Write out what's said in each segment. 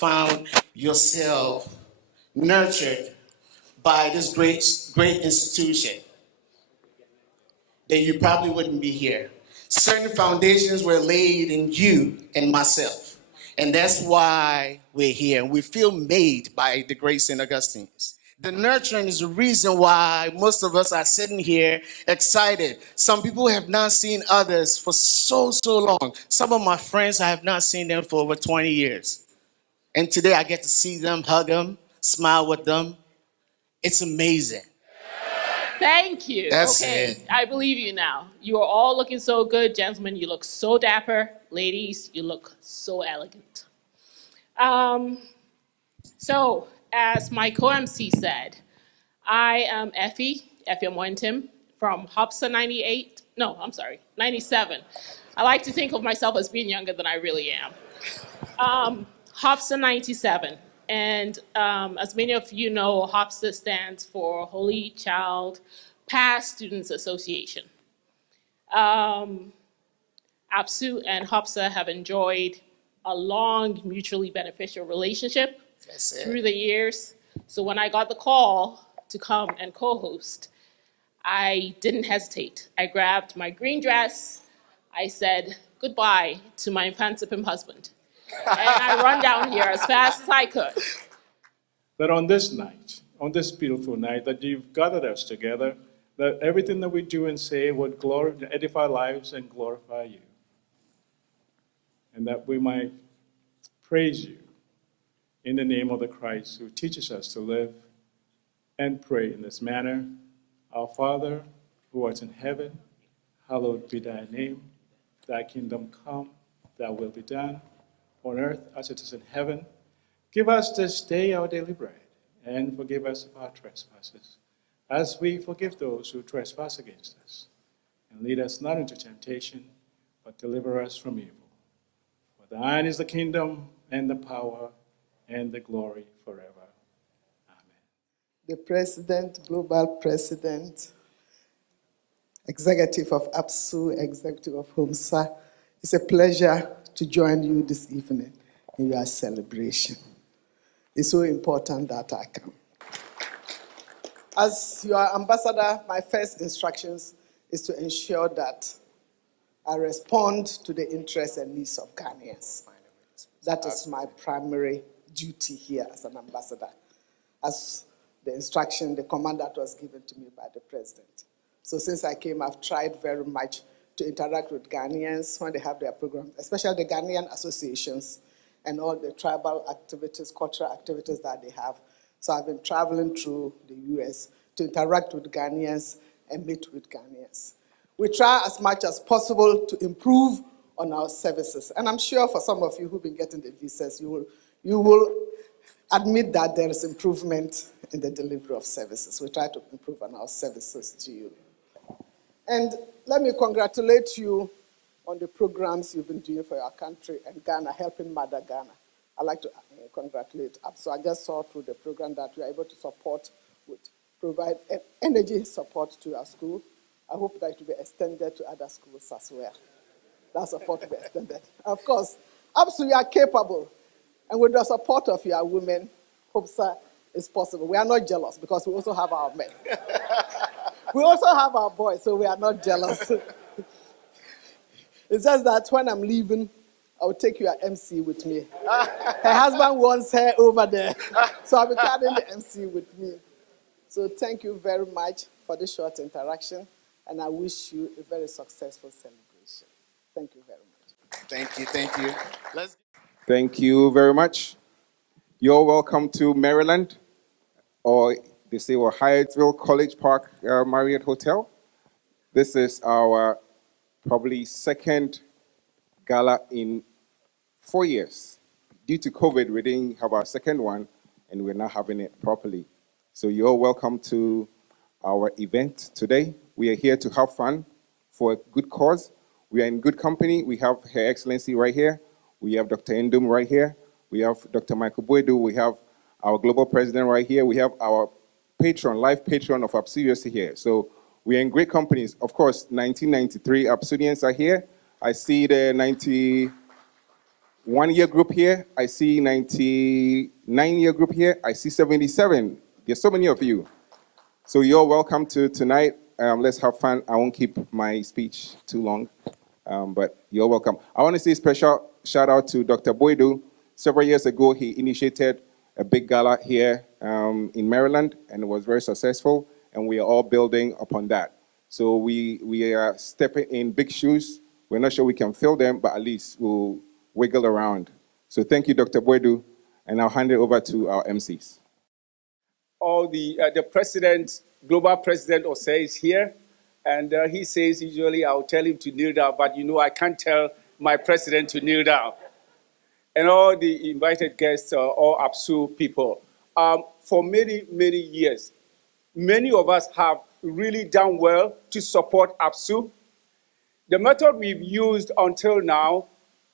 found yourself nurtured by this great institution, then you probably wouldn't be here. Certain foundations were laid in you and myself. And that's why we're here. And we feel made by the great St. Augustine's. The nurturing is the reason why most of us are sitting here excited. Some people have not seen others for so long. Some of my friends, I have not seen them for over 20 years. And today I get to see them, hug them, smile with them. It's amazing. Thank you. That's okay, it. I believe you now. You are all looking so good. Gentlemen, you look so dapper. Ladies, you look so elegant. So, as my co-MC said, I am Effie Moentim from HOPSA 97. I like to think of myself as being younger than I really am. HOPSA 97. And as many of you know, HOPSA stands for Holy Child Past Students Association. APSU and HOPSA have enjoyed a long, mutually beneficial relationship through the years. So when I got the call to come and co-host, I didn't hesitate. I grabbed my green dress. I said goodbye to my Infansipim husband. And I run down here as fast as I could. That on this night, on this beautiful night, that you've gathered us together, that everything that we do and say would edify lives and glorify you. And that we might praise you in the name of the Christ who teaches us to live and pray in this manner. Our Father, who art in heaven, hallowed be thy name. Thy kingdom come, thy will be done, on earth as it is in heaven. Give us this day our daily bread, and forgive us of our trespasses, as we forgive those who trespass against us. And lead us not into temptation, but deliver us from evil. For thine is the kingdom, and the power, and the glory forever. Amen. The President, Global President, Executive of APSU, Executive of HOPSA, it's a pleasure to join you this evening in your celebration. It's so important that I come. As your ambassador, my first instructions is to ensure that I respond to the interests and needs of Ghanaians. That is my primary duty here as an ambassador, as the instruction, the command that was given to me by the president. So since I came, I've tried very much to interact with Ghanaians when they have their programs, especially the Ghanaian associations and all the tribal activities, cultural activities that they have. So I've been traveling through the US to interact with Ghanaians and meet with Ghanaians. We try as much as possible to improve on our services. And I'm sure for some of you who've been getting the visas, you will admit that there is improvement in the delivery of services. We try to improve on our services to you. And let me congratulate you on the programs you've been doing for your country and Ghana, helping Mother Ghana. I'd like to congratulate APSU. I just saw through the program that we are able to provide energy support to our school. I hope that it will be extended to other schools as well. That support will be extended. Of course, APSU, you are capable. And with the support of your women, HOPSA is possible. We are not jealous because we also have our men. We also have our boys, so we are not jealous. It's just that when I'm leaving, I'll take your MC with me. Her husband wants her over there, so I'll be carrying the MC with me. So thank you very much for this short interaction, and I wish you a very successful celebration. Thank you very much. Thank you, thank you. Thank you very much. You're welcome to Maryland, or they say, well, Hyattsville College Park Marriott Hotel. This is our probably second gala in 4 years. Due to COVID, we didn't have our second one, and we're not having it properly. So you're welcome to our event today. We are here to have fun for a good cause. We are in good company. We have Her Excellency right here. We have Dr. Nduom right here. We have Dr. Michael Boydu. We have our global president right here. We have our patron, live patron of APSU here. So we are in great companies. Of course, 1993 APSUians are here. I see the 1-year group here. I see 99-year group here. I see 77. There's so many of you. So you're welcome to tonight. Let's have fun. I won't keep my speech too long, but you're welcome. I want to say a special shout out to Dr. Boydu. Several years ago, he initiated a big gala here in Maryland, and it was very successful, and we are all building upon that. So we are stepping in big shoes. We're not sure we can fill them, but at least we'll wiggle around. So thank you, Dr. Boydu, and I'll hand it over to our MCs. All the president, global president of St is here, and he says usually I'll tell him to kneel down, but you know I can't tell my president to kneel down. And all the invited guests, all APSU people. For many, many years, many of us have really done well to support APSU. The method we've used until now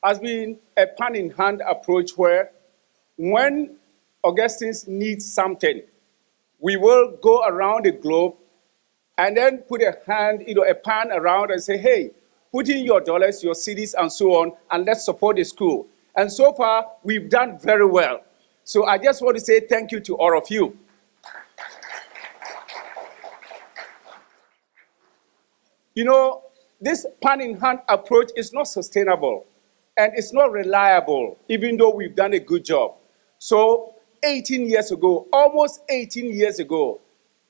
has been a pan-in-hand approach where when Augustines need something, we will go around the globe and then put a hand, a pan around and say, hey, put in your dollars, your cedis, and so on, and let's support the school. And so far, we've done very well. So I just want to say thank you to all of you. This pan-in-hand approach is not sustainable, and it's not reliable, even though we've done a good job. So 18 years ago, almost 18 years ago,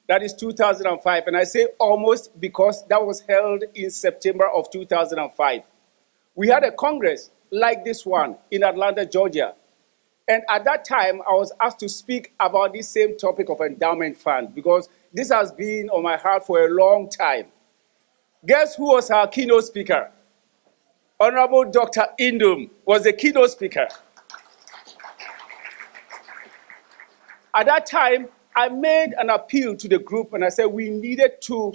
that is 2005, and I say almost because that was held in September of 2005. We had a Congress like this one in Atlanta, Georgia. And at that time, I was asked to speak about this same topic of endowment fund because this has been on my heart for a long time. Guess who was our keynote speaker? Honorable Dr. Nduom was the keynote speaker. At that time, I made an appeal to the group and I said we needed to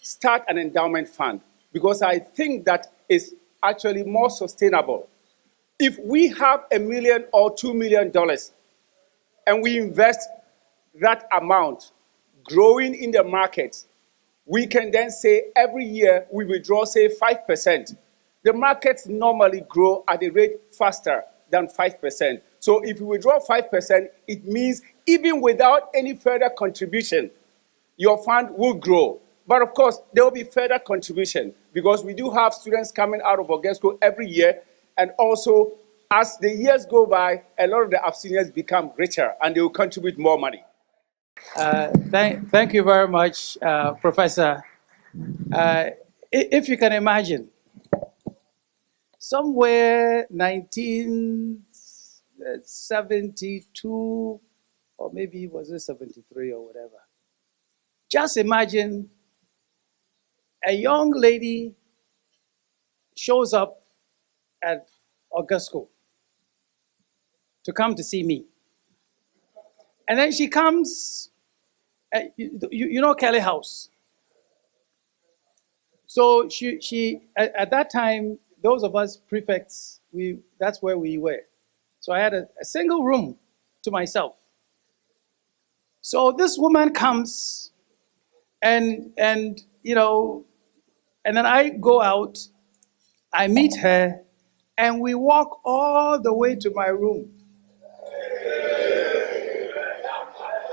start an endowment fund because I think that is actually more sustainable. If we have $1 million or $2 million and we invest that amount growing in the market, we can then say every year we withdraw, say, 5%. The markets normally grow at a rate faster than 5%. So if we withdraw 5%, it means even without any further contribution, your fund will grow. But of course, there will be further contribution because we do have students coming out of Augusco every year. And also, as the years go by, a lot of the abstainees become richer and they will contribute more money. Thank you very much, Professor. If you can imagine, somewhere 1972, or maybe was it 73 or whatever, just imagine a young lady shows up at Augusco to come to see me. And then she comes, you know Kelly House. So she at that time, those of us prefects, that's where we were. So I had a single room to myself. So this woman comes and then I go out, I meet her, and we walk all the way to my room.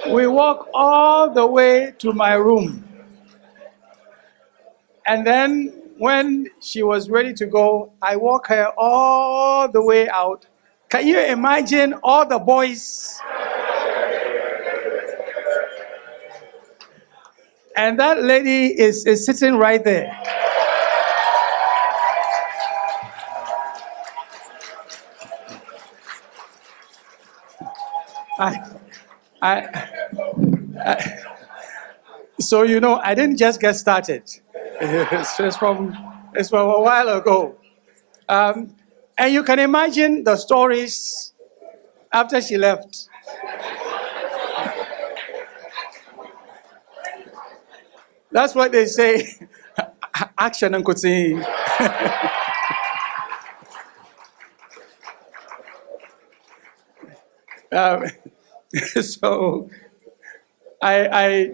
We walk all the way to my room. And then when she was ready to go, I walk her all the way out. Can you imagine all the boys? And that lady is sitting right there. So I didn't just get started. It's from a while ago. And you can imagine the stories after she left. That's what they say, action and kuti. So I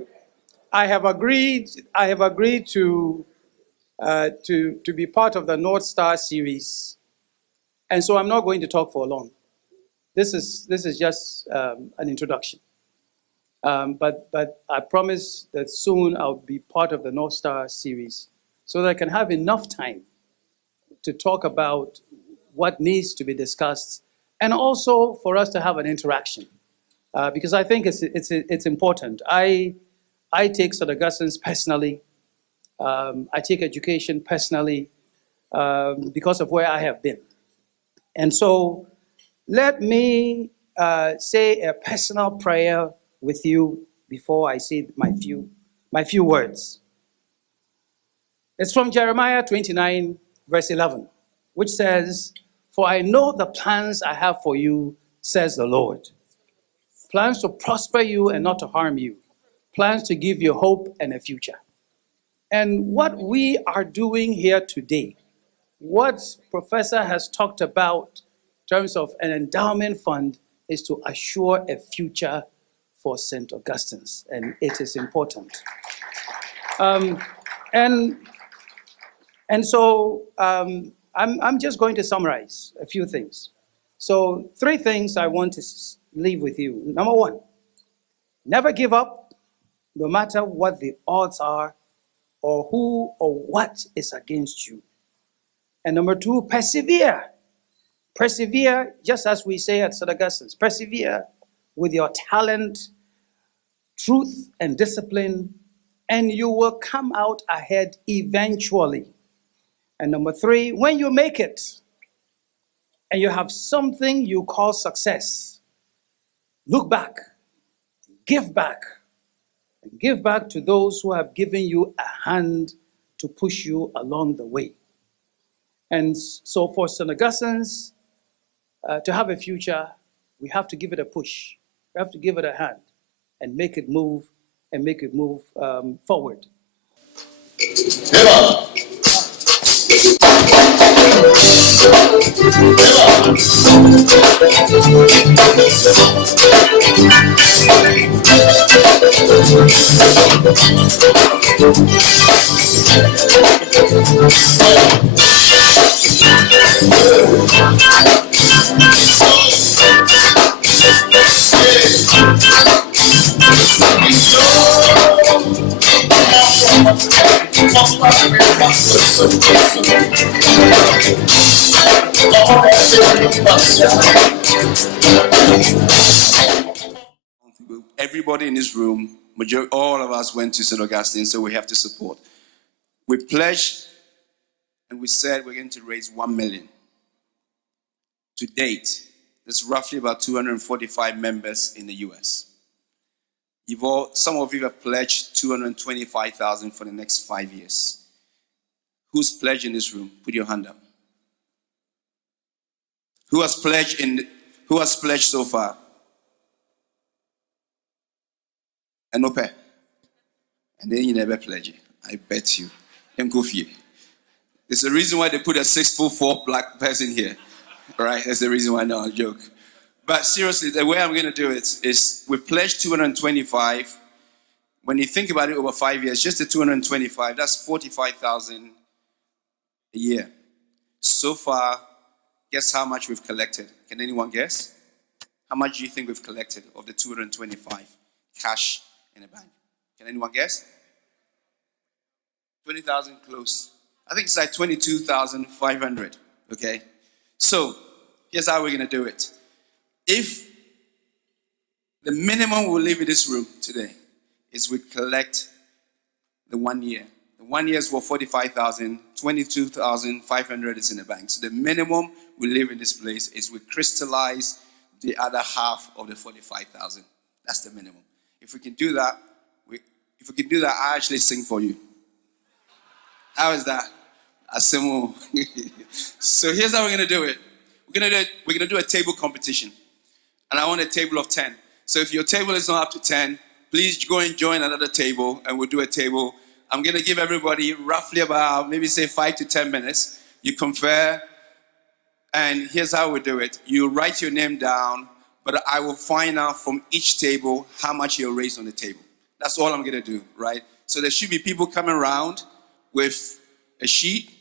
have agreed to be part of the North Star series And so I'm not going to talk for long. This is just an introduction. But I promise that soon I'll be part of the North Star series so that I can have enough time to talk about what needs to be discussed and also for us to have an interaction. Because I think it's important. I take St. Augustine's personally. I take education personally because of where I have been. And so let me say a personal prayer with you before I say my few words. It's from Jeremiah 29, verse 11, which says, "For I know the plans I have for you, says the Lord. Plans to prosper you and not to harm you. Plans to give you hope and a future." And what we are doing here today, what Professor has talked about in terms of an endowment fund, is to assure a future for St. Augustine's, and it is important. So I'm just going to summarize a few things. So 3 things I want to leave with you. Number 1, never give up, no matter what the odds are or who or what is against you. And number 2, persevere. Persevere, just as we say at St. Augustine's. Persevere with your talent, truth, and discipline, and you will come out ahead eventually. And number 3, when you make it and you have something you call success, look back, give back, and give back to those who have given you a hand to push you along the way. And so for St. Augustine's to have a future, we have to give it a push. We have to give it a hand and make it move forward. Everybody in this room, all of us went to St. Augustine, so we have to support. We pledged and we said we're going to raise 1 million. To date, there's roughly about 245 members in the US. Some of you have pledged 225,000 for the next 5 years. Who's pledged in this room? Put your hand up. Who has pledged so far? And no pay. And then you never pledge. I bet you. There's a reason why they put a 6'4" black person here. Right? That's the reason why. No, I joke. But seriously, the way I'm going to do it is we've pledged 225. When you think about it over 5 years, just the 225, that's 45,000 a year. So far, guess how much we've collected? Can anyone guess? How much do you think we've collected of the 225 cash in the bank? Can anyone guess? 20,000 close. I think it's like 22,500. Okay? So, here's how we're going to do it. If the minimum we'll leave in this room today is we collect the 1 year. The 1 year is for 45,000, 22,500 is in the bank. So the minimum we leave in this place is we crystallize the other half of the 45,000. That's the minimum. If we can do that, I actually sing for you. How is that? Asimo. So here's how we're going to do it. We're going to do a table competition. And I want a table of 10. So if your table is not up to 10, please go and join another table and we'll do a table. I'm going to give everybody roughly about, maybe say 5 to 10 minutes. You confer, and here's how we do it. You write your name down, but I will find out from each table how much you'll raise on the table. That's all I'm going to do, right? So there should be people coming around with a sheet.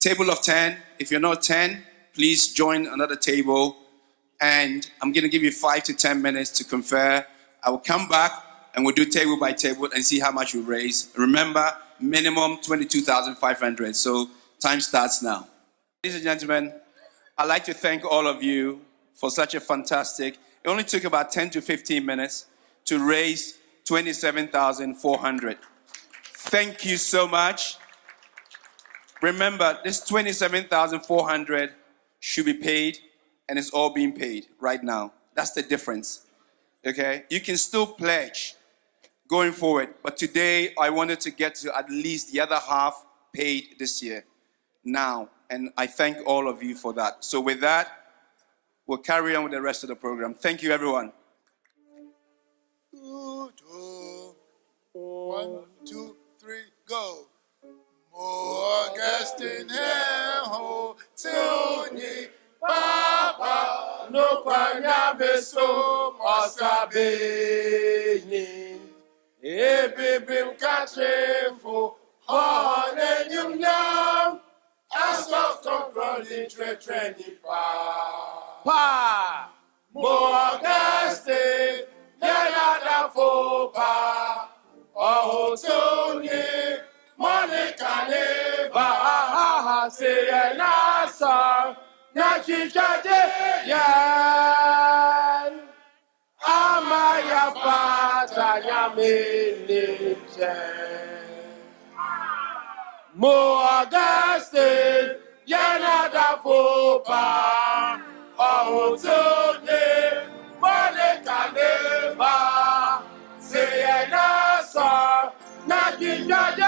Table of 10. If you're not 10, please join another table. And I'm going to give you 5 to 10 minutes to confer. I will come back and we'll do table by table and see how much we raise. Remember, minimum 22,500. So time starts now. Ladies and gentlemen, I'd like to thank all of you for such a fantastic. It only took about 10 to 15 minutes to raise 27,400. Thank you so much. Remember, this 27,400 should be paid, and it's all being paid right now. That's the difference. Okay? You can still pledge going forward, but today I wanted to get to at least the other half paid this year now, and I thank all of you for that. So with that, we'll carry on with the rest of the program. Thank you, everyone. 1, 2, 3, go. Augustine, ho, Tony, Papa, no kwanya beso, osabeni. Ebibim katrefo, hone nyum, asofton kroni treni pa. Augustine, yanada fo pa, oh Tony. Monica neba say nasa na chichaje yan amaya pata nyameneche mo Augustine yanada fopa ohotone Monica neba say nasa na chichaje